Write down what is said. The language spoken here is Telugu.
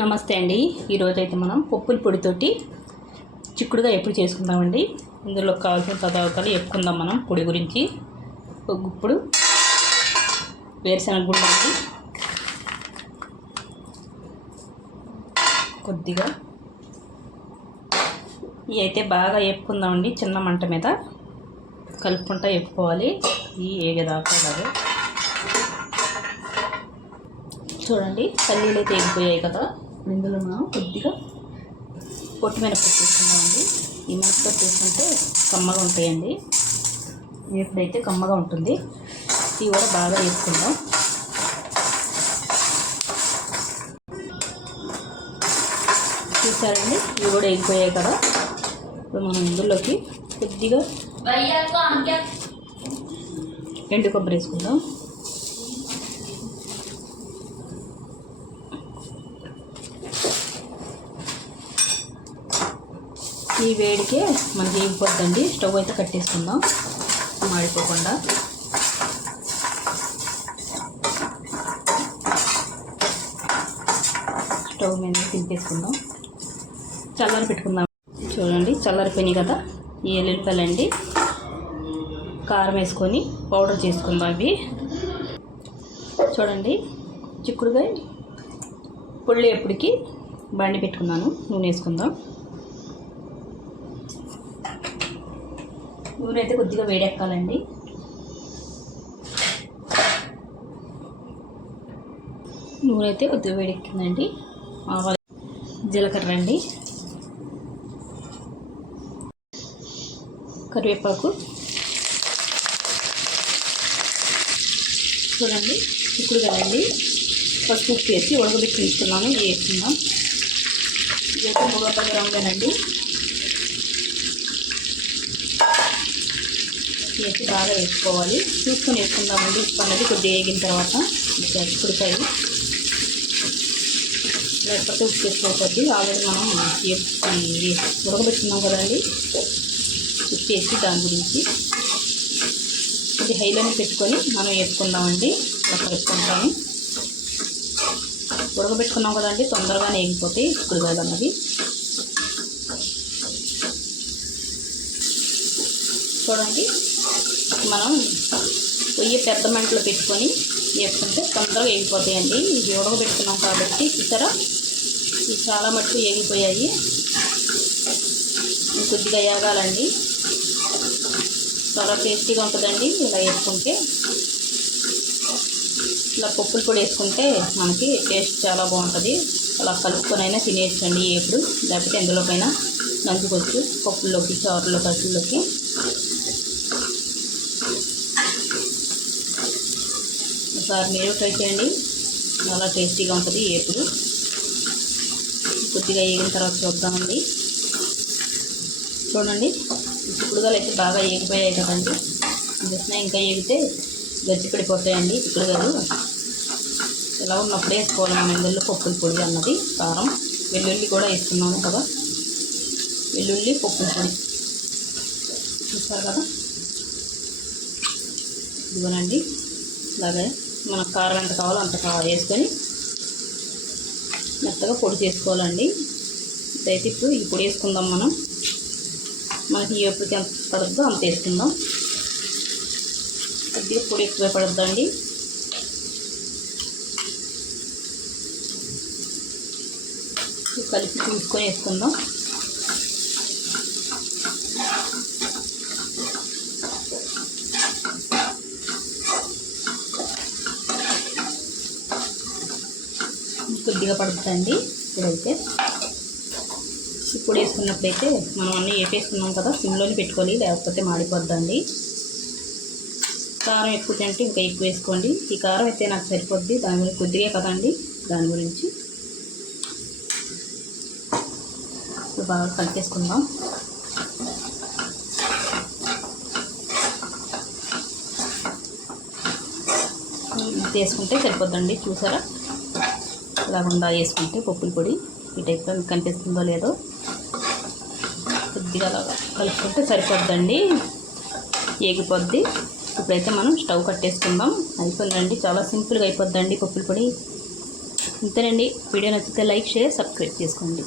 నమస్తే అండి. ఈరోజు అయితే మనం పప్పుల పొడితోటి చిక్కుడుగా ఎప్పుడు చేసుకుందామండి. ఇందులో కావాల్సిన పదార్థాలు చెప్పుకుందాం మనం. పొడి గురించి ఒక గుప్పుడు వేరుశనగ గుండ అండి, కొద్దిగా ఇవి అయితే బాగా వేపుకుందామండి. చిన్న మంట మీద కలుపుకుంటా వేపుకోవాలి. ఈ ఏగేదాకా కాదు. చూడండి పల్లీలు అయితే ఎగిపోయాయి కదా. ఇందులో మనం కొద్దిగా పొట్టు మినపప్పు తీసుకుందామండి. ఈ మినపప్పు తీసుకుంటే కమ్మగా ఉంటాయండి. ఎప్పుడైతే కమ్మగా ఉంటుంది. ఇవి కూడా బాగా వేసుకుందాం. చూసారండి ఇవి కూడా ఎగిపోయాయి కదా. ఇప్పుడు మనం ఇందులోకి కొద్దిగా ఎండు కొబ్బరి వేసుకుందాం. ఈ వేడికే మనకి ఏగిపోద్దండి. స్టవ్ అయితే కట్టేసుకుందాం మాడిపోకుండా. స్టవ్ మీద తింపేసుకుందాం. చల్లారి పెట్టుకుందాం. చూడండి చల్లారిపోయినాయి కదా. ఈ ఎల్లుల్లిపాయలండి కారం వేసుకొని పౌడర్ చేసుకుందాం. అవి చూడండి చిక్కుడుగా పొళ్ళు ఎప్పటికి బండి పెట్టుకున్నాను. నూనె వేసుకుందాం. నూనె అయితే కొద్దిగా వేడెక్కాలండి. నూనె అయితే కొద్దిగా వేడెక్కిందండి. ఆవాలు, జీలకర్ర అండి, కరివేపాకు. చూడండి ఇప్పుడు కదండి పసుపు ఉప్పు వేసి ఉడకబెట్టి తీసుకున్నాను. వేసుకుందాం. ఇదైతే 300 గ్రాములేనండి. వేసి బాగా వేసుకోవాలి. చూసుకొని వేసుకుందామండి. ఉప్పు అన్నది కొద్దిగా వేగిన తర్వాత చిక్కుడుకాయ లేకపోతే ఉప్పు వేసుకోవద్దు. ఆల్రెడీ మనం ఉడకబెట్టుకున్నాం కదండి. ఉప్పు వేసి దాని గురించి కొద్ది హైలోనే పెట్టుకొని మనం వేసుకుందామండి. అలా కలుపుకుంటాము. ఉడకబెట్టుకున్నాం కదండి. తొందరగానే వేగిపోతాయి చిక్కుడుకాయలు అన్నది. చూడండి మనం పొయ్యి పెద్ద మంటలో పెట్టుకొని వేసుకుంటే తొందరగా వేగిపోతాయండి. ఇవి ఉడకబెట్టుకున్నాం కాబట్టి చూసారా ఇవి చాలా మటుకు వేగిపోయాయి. కొద్దిగా వేగాలండి. చాలా టేస్టీగా ఉంటుందండి ఇలా వేసుకుంటే. ఇలా పప్పుల పొడి వేసుకుంటే మనకి టేస్ట్ చాలా బాగుంటుంది. అలా కలుపుకొని అయినా తినేయచ్చండి. ఎప్పుడు లేకపోతే ఎందులోకైనా నంచుకోవచ్చు. పప్పుల్లోకి, చారులో, కట్టుల్లోకి. ఒకసారి మీరు ట్రై చేయండి. చాలా టేస్టీగా ఉంటుంది. ఎప్పుడు కొద్దిగా వేగిన తర్వాత చూద్దామండి. చూడండి చిక్కుడుగాయలు అయితే బాగా వేగిపోయాయి కదండి. చూసినా ఇంకా వేగితే గచ్చి పడిపోతాయండి చిక్కుడుగాయలు. ఇలా ఉన్నప్పుడే వేసుకోవాలి మనం ఇందులో పప్పుల పొడి అన్నది. కారం, వెల్లుల్లి కూడా వేస్తున్నాను కదా. వెల్లుల్లి, పప్పుల పొడి చూస్తారు కదా. ఇదిగోనండి ఇలాగే మనకు కారం ఎంత కావాలో అంత వేసుకొని మెత్తగా పొడి చేసుకోవాలండి. ఇదైతే ఇప్పుడు ఈ పొడి వేసుకుందాం మనం. మనకి ఎప్పటికి ఎంత పడుతుందో అంత వేసుకుందాం. కొద్దిగా పొడి ఎక్కువ పడుతుందండి. కలిపి చూసుకొని వేసుకుందాం. కొద్దిగా పడుతుందండి. ఇప్పుడైతే ఇప్పుడు వేసుకున్నప్పుడైతే మనం అన్నీ వేపేసుకున్నాం కదా. సిమ్లోనే పెట్టుకోవాలి లేకపోతే మాడిపోద్దండి. కారం ఎక్కువ తింటే ఇంకా ఎక్కువ వేసుకోండి. ఈ కారం అయితే నాకు సరిపోద్ది. దాని గురించి కొద్దిగా కదండి. దాని గురించి ఇప్పుడు బాగా కలిపేసుకుందాం. వేసుకుంటే సరిపోద్దండి. చూసారా ఇలాగుండా వేసుకుంటే పప్పుల పొడి ఈ టైప్లో మీకు కనిపిస్తుందో లేదో. కొద్దిగా అలాగా కలుపుకుంటే సరిపోద్దండి. వేగిపోద్ది. ఇప్పుడైతే మనం స్టవ్ కట్టేసుకుందాం. అయిపోయిందండి. చాలా సింపుల్గా అయిపోద్దండి పప్పుల పొడి. ఇంతేనండి. వీడియో నచ్చితే లైక్, షేర్, సబ్స్క్రైబ్ చేసుకోండి.